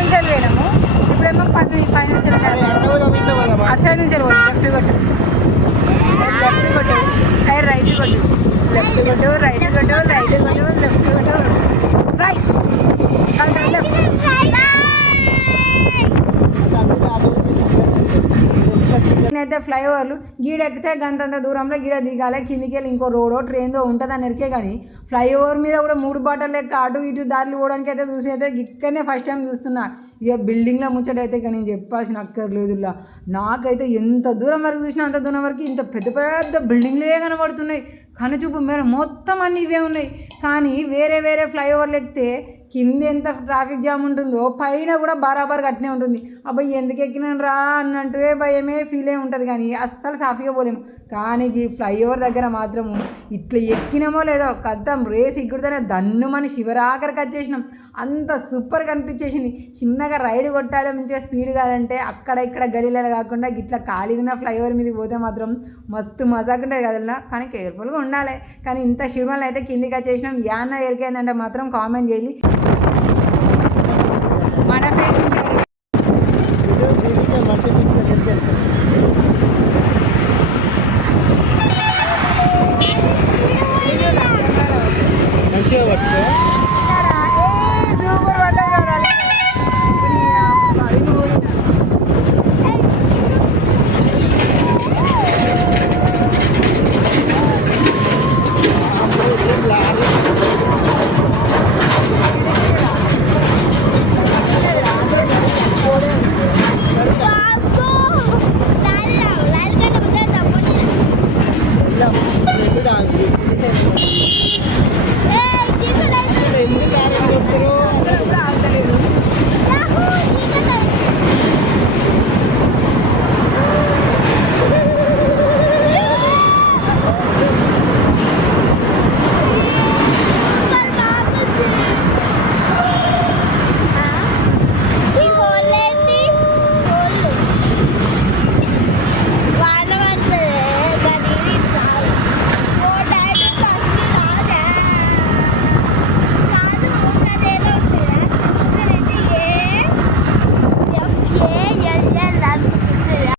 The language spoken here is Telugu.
నుంచి వెళ్ళినాము. ఇప్పుడేమో పైన పైన నుంచి అటు సైడ్ నుంచి వెళ్ళి లెఫ్ట్ కొట్టు. లెఫ్ట్ కొట్టు. అయ్యి రైట్ కొట్టు. లెఫ్ట్ కొట్టు రైట్ కొట్టు రైట్ కొట్టు లెఫ్ట్ కొట్టు. రైట్ అయితే ఫ్లైఓవర్లు గీడ ఎక్కితే గంతంత దూరంలో గీడ దిగాలి కిందికి వెళ్ళి ఇంకో రోడో ట్రైన్దో ఉంటుంది అని ఎరికే కానీ ఫ్లైఓవర్ మీద కూడా మూడు బాటలు లెక్క అటు ఇటు దారిలు పోవడానికి అయితే చూసి అయితే ఇక్కడనే ఫస్ట్ టైం చూస్తున్నా. ఇక బిల్డింగ్లో ముచ్చటైతే ఇక నేను చెప్పాల్సిన అక్కర్లేదులా నాకైతే ఎంత దూరం వరకు చూసినా అంత దూరం వరకు ఇంత పెద్ద పెద్ద బిల్డింగ్లే కనబడుతున్నాయి. కనుచూపు మేర మొత్తం అన్నీ ఇవే ఉన్నాయి. కానీ వేరే వేరే ఫ్లైఓవర్లు ఎక్కితే కింద ఎంత ట్రాఫిక్ జామ్ ఉంటుందో పైన కూడా బరాబర్ అట్నే ఉంటుంది. అబ్బాయి ఎందుకు ఎక్కినాను రా అన్నట్టు భయమే ఫీల్ అయి ఉంటుంది కానీ అస్సలు సాఫీగా పోలేము. కానీ ఈ ఫ్లైఓవర్ దగ్గర మాత్రము ఇట్లా ఎక్కినామో లేదో కద్దాం రేస్ ఇక్కడితోనే దన్ను మన శివరాఖరికి వచ్చేసినాం అంత సూపర్ కనిపించేసింది. చిన్నగా రైడ్ కొట్టాలి మంచిగా స్పీడ్ కావాలంటే అక్కడ ఇక్కడ గలీలలో కాకుండా ఇట్లా ఖాళీగా ఉన్న ఫ్లైఓవర్ మీదకి పోతే మాత్రం మస్తు మజాక్ ఉంటుంది కదలా కానీ కేర్ఫుల్గా ఉండాలి. కానీ ఇంత శివమల్ అయితే కిందికి వచ్చేసినాం యాన్న ఎరికైందంటే మాత్రం కామెంట్ చేయాలి né?